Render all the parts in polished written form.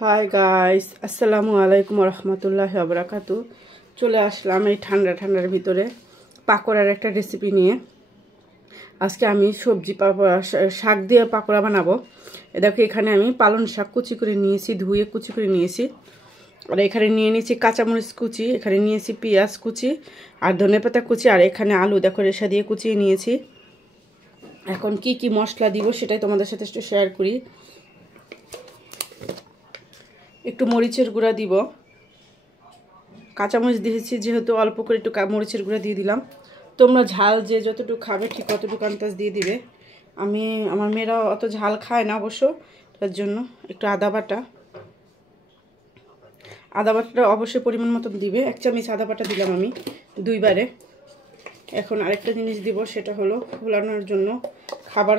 Hi guys, আসসালামু আলাইকুম রহমতুল্লাহি ওয়া বারাকাতু। চলে আসলাম এই ঠান্ডা ঠান্ডার ভিতরে পাকোড়ার একটা রেসিপি নিয়ে। আজকে আমি শাক দিয়ে পাকোড়া বানাবো। দেখো, এখানে আমি পালং শাক কুচি করে নিয়েছি, ধুয়ে কুচি করে নিয়েছি। আর এখানে নিয়ে নিয়েছি কাঁচামরিচ কুচি, এখানে নিয়েছি পেঁয়াজ কুচি আর ধনেপাতা কুচি, আর এখানে আলু দেখো রেশা দিয়ে কুচিয়ে নিয়েছি। এখন কি কি মশলা দিব সেটাই তোমাদের সাথে একটু শেয়ার করি। একটু মরিচের গুঁড়া দিব, কাঁচামরিচ দিয়েছি যেহেতু অল্প করে একটু মরিচের গুঁড়া দিয়ে দিলাম। তোমরা ঝাল যে যতটুকু খাবে ঠিক ততটুকু আন্দাজ দিয়ে দিবে। আমার মেয়েরা অত ঝাল খায় না অবশ্য, তার জন্য একটু আদা বাটাটা অবশ্যই পরিমাণ মতো দিবে। 1 চামচ আদা বাটা দিলাম আমি দুইবারে। এখন আরেকটা জিনিস দিব, সেটা হলো ফোলানোর জন্য খাবার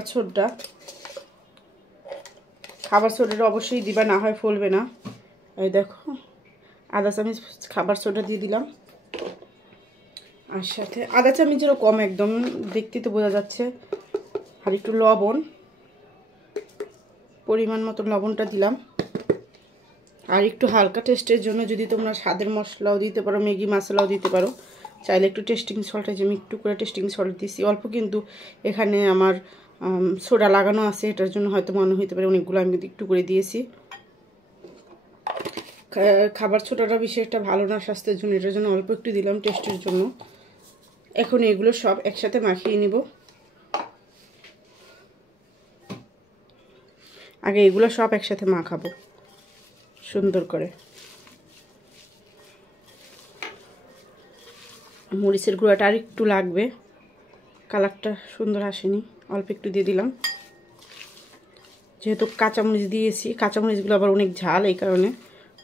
সোডাটা অবশ্যই দিবা, না হয় ফুলবে না। এই দেখো, আধা চামচ খাবার সোডা দিয়ে দিলাম। আর সাথে আধা চামচেরও কম, একদম দেখতে তো বোঝা যাচ্ছে। আর একটু লবণ, পরিমাণ মতো লবণটা দিলাম। আর একটু হালকা টেস্টের জন্য যদি তোমরা স্বাদের মশলাও দিতে পারো, ম্যাগি মশলাও দিতে পারো, চাইলে একটু টেস্টিং সল্ট, যে আমি একটু করে টেস্টিং সল্ট দিয়েছি অল্প, কিন্তু এখানে আমার সোডা লাগানো আছে, এটার জন্য হয়তো মনে হতে পারে অনেকগুলো আমি একটু করে দিয়েছি। খাবার সোডাটা বেশি একটা ভালো না স্বাস্থ্যের জন্য, এটার জন্য অল্প একটু দিলাম টেস্টের জন্য। এখন এগুলো সব একসাথে মাখিয়ে নিব। আগে এগুলো সব একসাথে মাখাবো সুন্দর করে। মরিচের গুঁড়াটা আর একটু লাগবে, কালারটা সুন্দর আসেনি, অল্প একটু দিয়ে দিলাম। যেহেতু কাঁচামরিচ দিয়েছি, কাঁচামরিচগুলো আবার অনেক ঝাল, এই কারণে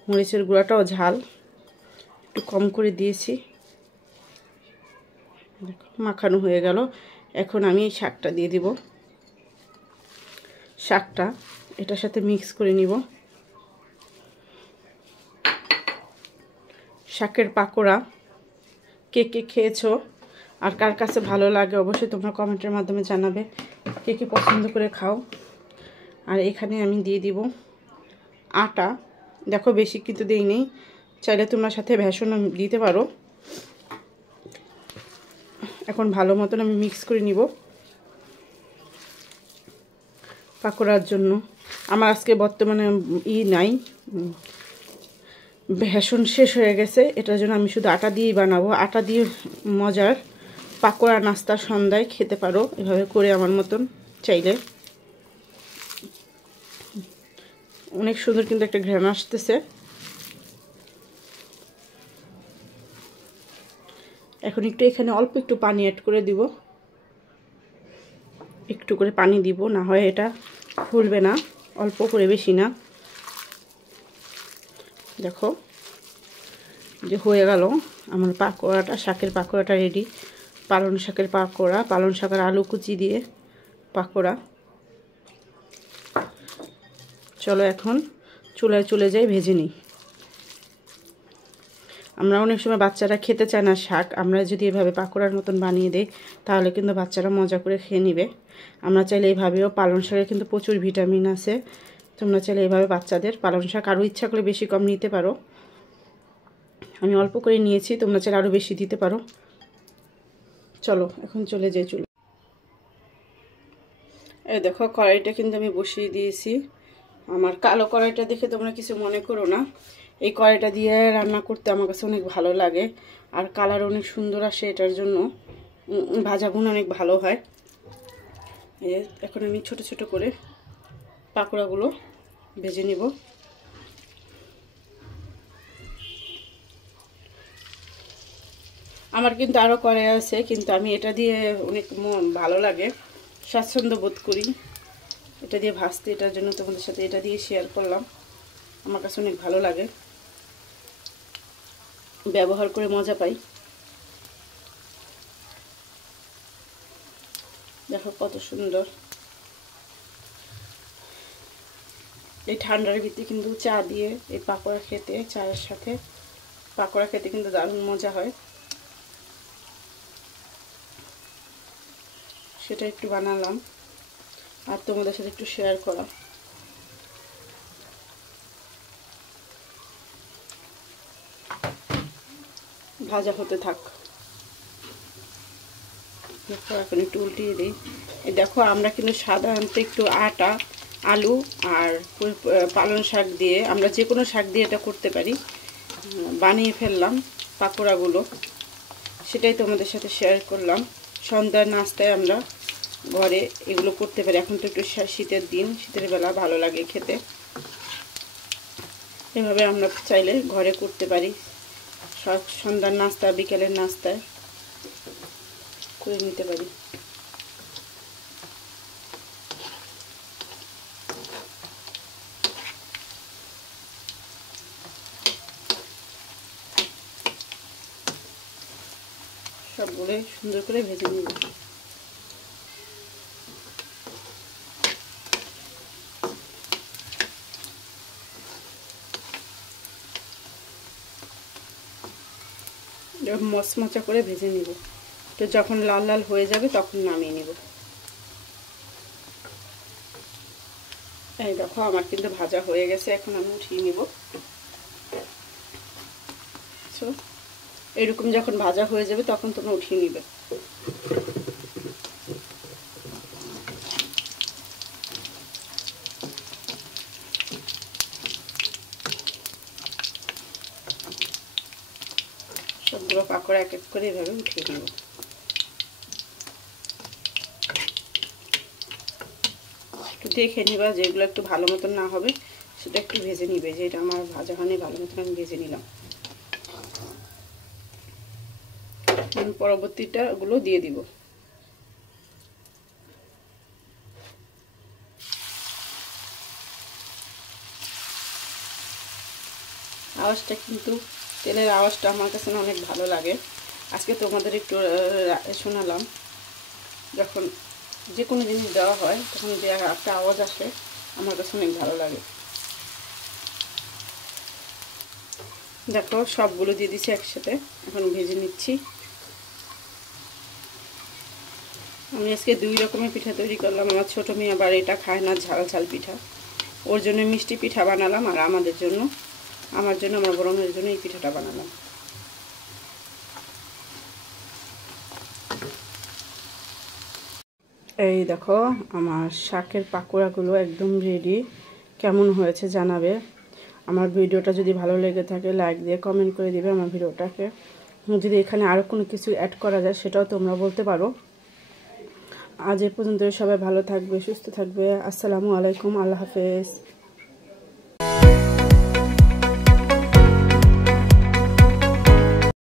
মরিচের গুঁড়াটাও ঝাল, একটু কম করে দিয়েছি। দেখো মাখানো হয়ে গেল। এখন আমি এই শাকটা দিয়ে দিব। শাকটা এটার সাথে মিক্স করে নিব। শাকের পাকোড়া কে কে খেয়েছো আর কার কাছে ভালো লাগে অবশ্যই তোমরা কমেন্টের মাধ্যমে জানাবে, কে কে পছন্দ করে খাও। আর এখানে আমি দিয়ে দিব আটা। দেখো বেশি কিন্তু দেই নেই, চাইলে তোমরা সাথে বেসনও দিতে পারো। এখন ভালো মতন আমি মিক্স করে নিব পাকোড়ার জন্য। আমার আজকে বর্তমানে নাই, বেসন শেষ হয়ে গেছে, এটার জন্য আমি শুধু আটা দিয়েই বানাবো। আটা দিয়ে মজার পাকোড়া নাস্তা সন্ধ্যায় খেতে পারো এভাবে করে আমার মতন চাইলে। অনেক সুন্দর কিন্তু একটা ঘ্রাণ আসতেছে। এখন একটু এখানে অল্প একটু পানি অ্যাড করে দিব, একটু করে পানি দিব, না হয় এটা ফুলবে না। অল্প করে, বেশি না। দেখো যে হয়ে গেল আমার পাকোড়াটা, শাকের পাকোড়াটা রেডি। পালং শাকের পাকোড়া, পালং শাকের আলু কুচি দিয়ে পাকোড়া। চলো এখন চুলায় চলে যাই, ভেজে নিই। আমরা অনেক সময় বাচ্চারা খেতে চায় না শাক, আমরা যদি এভাবে পাকোড়ার মতন বানিয়ে দিই তাহলে কিন্তু বাচ্চারা মজা করে খেয়ে নেবে। আমরা চাইলে এইভাবেও, পালং শাকে কিন্তু প্রচুর ভিটামিন আছে, তোমরা চাইলে এইভাবে বাচ্চাদের পালং শাক আরও ইচ্ছা করে বেশি কম নিতে পারো। আমি অল্প করে নিয়েছি, তোমরা চাইলে আরও বেশি দিতে পারো। চলো এখন চলে যাই চুলা। এই দেখো কড়াইটা কিন্তু আমি বসিয়ে দিয়েছি। আমার কালো কড়াইটা দেখে তোমরা কিছু মনে করো না, এই কড়াইটা দিয়ে রান্না করতে আমার কাছে অনেক ভালো লাগে, আর কালার অনেক সুন্দর আসে, এটার জন্য ভাজাগুলো অনেক ভালো হয়। এখন আমি ছোট ছোট করে পাকোড়াগুলো ভেজে নিব। আমার কিন্তু আরও কড়াই আছে, কিন্তু আমি এটা দিয়ে অনেক ভালো লাগে, স্বাচ্ছন্দ্য বোধ করি এটা দিয়ে ভাজতে। এটার জন্য তোমাদের সাথে এটা দিয়ে শেয়ার করলাম, আমার কাছে অনেক ভালো লাগে, ব্যবহার করে মজা পাই। দেখো কত সুন্দর। এই ঠান্ডার ভিতরে কিন্তু চা দিয়ে এই পাকোড়া খেতে, চায়ের সাথে পাকোড়া খেতে কিন্তু দারুণ মজা হয়। সেটা একটু বানালাম আর তোমাদের সাথে একটু শেয়ার করা। ভাজা হতে থাক। দেখো এখন একটু উল্টিয়ে দিই। এই দেখো আমরা কিন্তু সাধারণত একটু আটা, আলু আর পালং শাক দিয়ে, আমরা যে কোনো শাক দিয়ে এটা করতে পারি, বানিয়ে ফেললাম পাকোড়াগুলো। সেটাই তোমাদের সাথে শেয়ার করলাম। সন্ধ্যার নাস্তায় আমরা ঘরে এগুলো করতে পারি। এখন তো একটু শীতের দিন, শীতের বেলা ভালো লাগে খেতে। এভাবে আমরা চাইলে ঘরে করতে পারি। সন্ধ্যার নাস্তা, বিকেলের নাস্তায় করে নিতে পারি। সবগুলো সুন্দর করে ভেজে নিব। মচমচা করে ভেজে নিব। তো যখন লাল লাল হয়ে যাবে তখন নামিয়ে নিব। এই দেখো আমার কিন্তু ভাজা হয়ে গেছে, এখন আমি উঠিয়ে নিব। এরকম যখন ভাজা হয়ে যাবে তখন তোমরা উঠিয়ে নিবে। সবগুলো পাকোড়া এক এক করে এভাবে উঠিয়ে নেব। একটু দেখে নিবা, যেগুলো একটু ভালো মতন না হবে সেটা একটু ভেজে নিবে। যে এটা আমার ভাজা হয়নি, ভালো মতন আমি ভেজে নিলাম। পরবর্তীটা ওগুলো দিয়ে দিব। আওয়াজটা কিন্তু, তেলের আওয়াজটা আমার কাছে অনেক ভালো লাগে। আজকে তোমাদের একটু শোনালাম। যখন যে কোনো জিনিস দেওয়া হয় তখন যে একটা আওয়াজ আসে, আমার কাছে অনেক ভালো লাগে। দেখো সবগুলো দিয়ে দিচ্ছি একসাথে, এখন ভেজে নিচ্ছি। আমি আজকে 2 রকমের পিঠা তৈরি করলাম। আমার ছোটো মেয়ে আবার এটা খায় না, ঝাল ঝাল পিঠা। ওর জন্য মিষ্টি পিঠা বানালাম, আর আমাদের জন্য, আমার জন্য, আমার বড় মেয়ের জন্য এই পিঠাটা বানালাম। এই দেখো আমার শাকের পাকোড়াগুলো একদম রেডি। কেমন হয়েছে জানাবে। আমার ভিডিওটা যদি ভালো লেগে থাকে লাইক দিয়ে কমেন্ট করে দিবে আমার ভিডিওটাকে। যদি এখানে আরও কোনো কিছু অ্যাড করা যায় সেটাও তোমরা বলতে পারো। আজ এ পর্যন্ত, সবাই ভালো থাকবে, সুস্থ থাকবে। আসসালামু আলাইকুম, আল্লাহ হাফেজ।